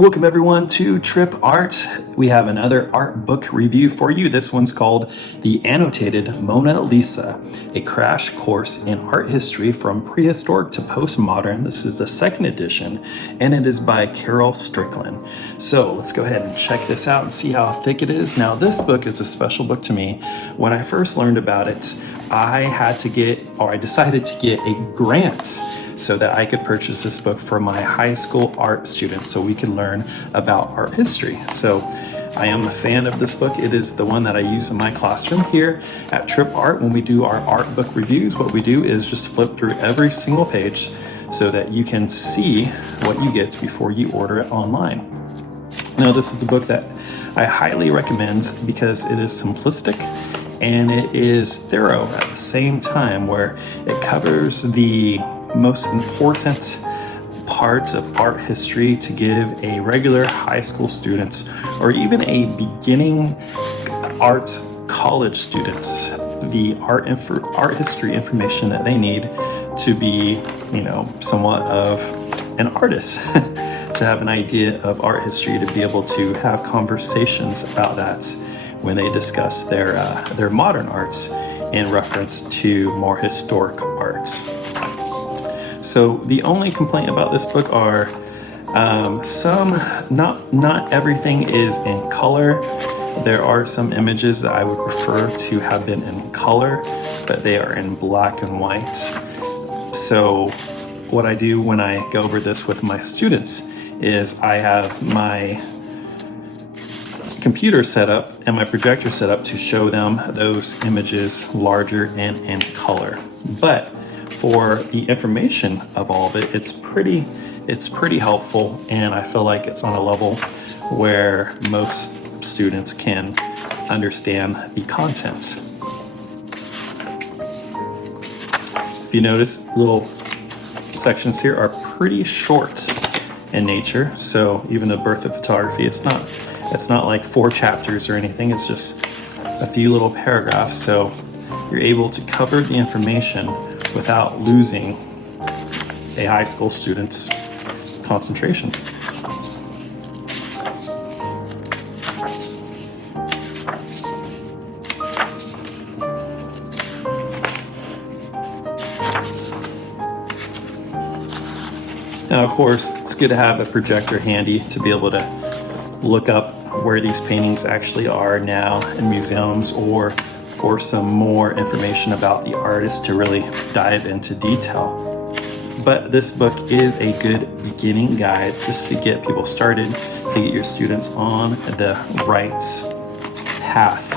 Welcome everyone to Trip Art. We have another art book review for you. This one's called The Annotated Mona Lisa, a crash course in art history from prehistoric to postmodern. This is the second edition, and it is by Strickland. So let's go ahead and check this out and see how thick it is. Now, this book is a special book to me. When I first learned about it, I decided to get a grant so that I could purchase this book for my high school art students so we could learn about art history. So I am a fan of this book. It is the one that I use in my classroom here at Trip Art. When we do our art book reviews, what we do is just flip through every single page so that you can see what you get before you order it online. Now, this is a book that I highly recommend because it is simplistic and it is thorough at the same time, where it covers the most important parts of art history to give a regular high school students or even a beginning art college students the art history information that they need to be, somewhat of an artist, to have an idea of art history, to be able to have conversations about that when they discuss their modern arts in reference to more historic arts. So the only complaint about this book are not everything is in color. There are some images that I would prefer to have been in color, but they are in black and white. So what I do when I go over this with my students is I have my computer set up and my projector set up to show them those images larger and in color. But for the information of all of it, it's pretty helpful, and I feel like it's on a level where most students can understand the content. If you notice, little sections here are pretty short in nature. So even the birth of photography, it's not like 4 chapters or anything. It's just a few little paragraphs. So you're able to cover the information without losing a high school student's concentration. Now, of course, it's good to have a projector handy to be able to look up where these paintings actually are now in museums, or for some more information about the artist to really dive into detail. But this book is a good beginning guide just to get people started, to get your students on the right path.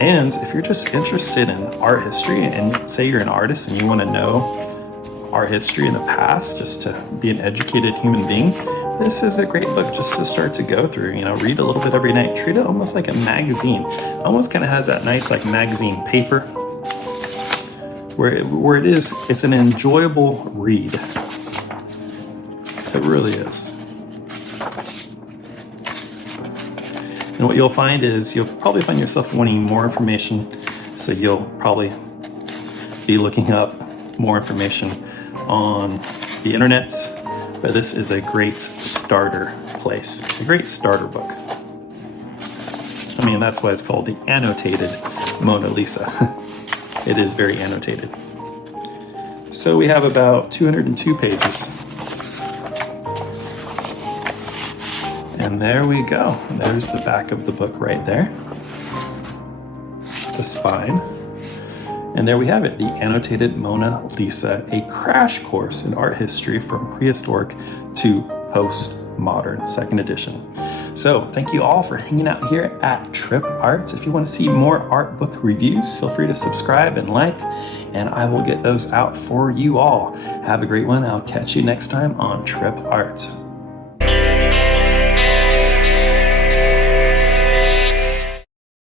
And if you're just interested in art history, and say you're an artist and you want to know art history in the past, just to be an educated human being, this is a great book just to start to go through. Read a little bit every night. Treat it almost like a magazine. Almost kind of has that nice like magazine paper where it's an enjoyable read. It really is. And what you'll find is you'll probably find yourself wanting more information, so you'll probably be looking up more information on the internet. But this is a great starter place, a great starter book. That's why it's called The Annotated Mona Lisa. It is very annotated. So we have about 202 pages. And there we go. There's the back of the book right there. The spine. And there we have it, The Annotated Mona Lisa, a crash course in art history from prehistoric to postmodern, second edition. So thank you all for hanging out here at Trip Arts. If you want to see more art book reviews, feel free to subscribe and like, and I will get those out for you all. Have a great one. I'll catch you next time on Trip Art.